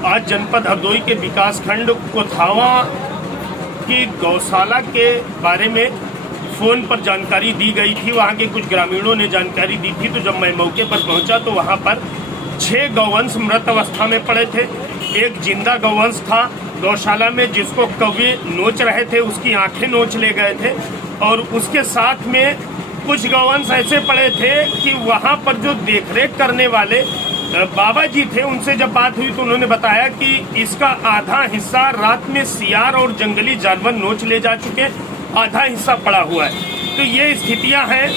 आज जनपद हरदोई के विकासखंड कोथावा की गौशाला के बारे में फ़ोन पर जानकारी दी गई थी। वहां के कुछ ग्रामीणों ने जानकारी दी थी। तो जब मैं मौके पर पहुंचा तो वहां पर 6 गौवंश मृत अवस्था में पड़े थे। एक जिंदा गौवंश था गौशाला में, जिसको कौवे नोच रहे थे, उसकी आंखें नोच ले गए थे। और उसके साथ में कुछ गौवंश ऐसे पड़े थे कि वहां पर जो देखरेख करने वाले बाबा जी थे, उनसे जब बात हुई तो उन्होंने बताया कि इसका आधा हिस्सा रात में सियार और जंगली जानवर नोच ले जा चुके, आधा हिस्सा पड़ा हुआ है। तो ये स्थितियां हैं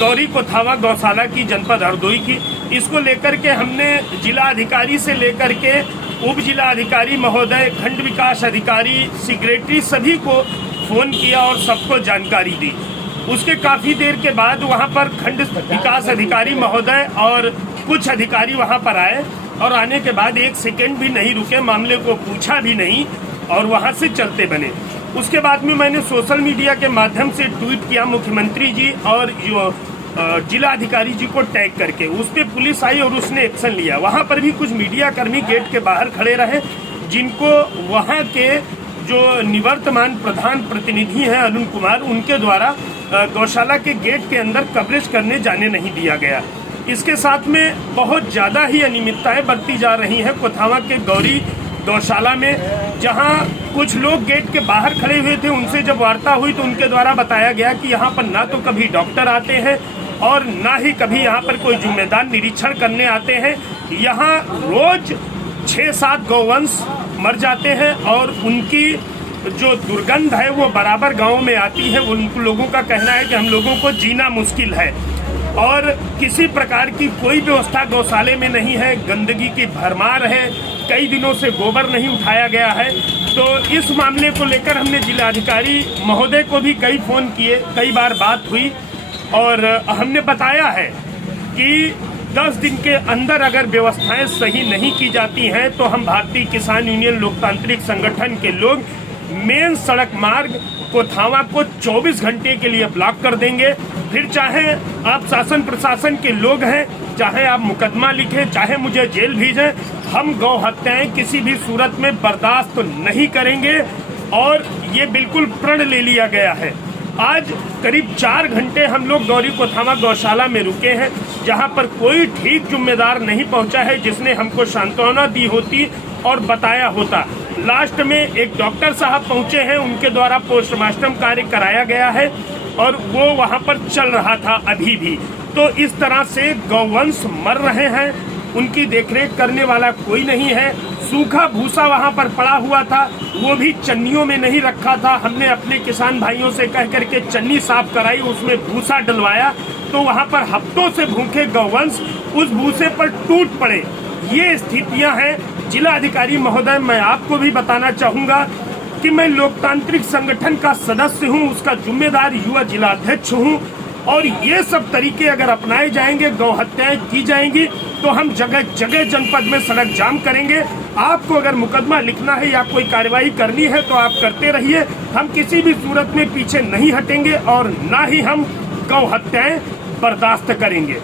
गौरी कोथावा गौशाला की, जनपद हरदोई की। इसको लेकर के हमने जिला अधिकारी से लेकर के उप जिला अधिकारी महोदय, खंड विकास अधिकारी, सेक्रेटरी सभी को फोन किया और सबको जानकारी दी। उसके काफी देर के बाद वहां पर खंड विकास अधिकारी महोदय और कुछ अधिकारी वहां पर आए और आने के बाद 1 सेकंड भी नहीं रुके, मामले को पूछा भी नहीं और वहां से चलते बने। उसके बाद में मैंने सोशल मीडिया के माध्यम से ट्वीट किया मुख्यमंत्री जी और जिला अधिकारी जी को टैग करके। उस पर पुलिस आई और उसने एक्शन लिया। वहां पर भी कुछ मीडिया कर्मी गेट के बाहर खड़े रहे, जिनको वहां के जो निवर्तमान प्रधान प्रतिनिधि हैं अरुण कुमार, उनके द्वारा गौशाला के गेट के अंदर कवरेज करने जाने नहीं दिया गया। इसके साथ में बहुत ज़्यादा ही अनियमितताएं बरती जा रही हैं कोथावा के गौरी गौशाला में। जहां कुछ लोग गेट के बाहर खड़े हुए थे, उनसे जब वार्ता हुई तो उनके द्वारा बताया गया कि यहाँ पर ना तो कभी डॉक्टर आते हैं और ना ही कभी यहाँ पर कोई जिम्मेदार निरीक्षण करने आते हैं। यहाँ रोज 6-7 गौवंश मर जाते हैं और उनकी जो दुर्गंध है वो बराबर गाँव में आती है। उन लोगों का कहना है कि हम लोगों को जीना मुश्किल है और किसी प्रकार की कोई व्यवस्था गौशाले में नहीं है। गंदगी की भरमार है, कई दिनों से गोबर नहीं उठाया गया है। तो इस मामले को लेकर हमने जिलाधिकारी महोदय को भी कई फोन किए, कई बार बात हुई और हमने बताया है कि 10 दिन के अंदर अगर व्यवस्थाएं सही नहीं की जाती हैं तो हम भारतीय किसान यूनियन लोकतांत्रिक संगठन के लोग मेन सड़क मार्ग कोथावा को 24 घंटे के लिए ब्लॉक कर देंगे। फिर चाहे आप शासन प्रशासन के लोग हैं, चाहे आप मुकदमा लिखें, चाहे मुझे जेल भेजें, हम गौ हत्याएं किसी भी सूरत में बर्दाश्त नहीं करेंगे। और ये बिल्कुल प्रण ले लिया गया है। आज करीब 4 घंटे हम लोग गौरी कोथावा गौशाला में रुके हैं, जहां पर कोई ठीक जिम्मेदार नहीं पहुंचा है जिसने हमको सांत्वना दी होती और बताया होता। लास्ट में एक डॉक्टर साहब पहुंचे हैं, उनके द्वारा पोस्टमार्टम कार्य कराया गया है और वो वहां पर चल रहा था अभी भी। तो इस तरह से गौवंश मर रहे हैं, उनकी देखरेख करने वाला कोई नहीं है। सूखा भूसा वहां पर पड़ा हुआ था, वो भी चन्नियों में नहीं रखा था। हमने अपने किसान भाइयों से कह करके चन्नी साफ कराई, उसमें भूसा डलवाया, तो वहां पर हफ्तों से भूखे गौवंश उस भूसे पर टूट पड़े। ये स्थितियां हैं। जिला अधिकारी महोदय, मैं आपको भी बताना चाहूंगा कि मैं लोकतांत्रिक संगठन का सदस्य हूं, उसका जिम्मेदार युवा जिला अध्यक्ष हूं और ये सब तरीके अगर अपनाए जाएंगे, गौ हत्याएं की जाएंगी, तो हम जगह जगह जनपद में सड़क जाम करेंगे। आपको अगर मुकदमा लिखना है या कोई कार्रवाई करनी है तो आप करते रहिए, हम किसी भी सूरत में पीछे नहीं हटेंगे और ना ही हम गौ हत्याएं बर्दाश्त करेंगे।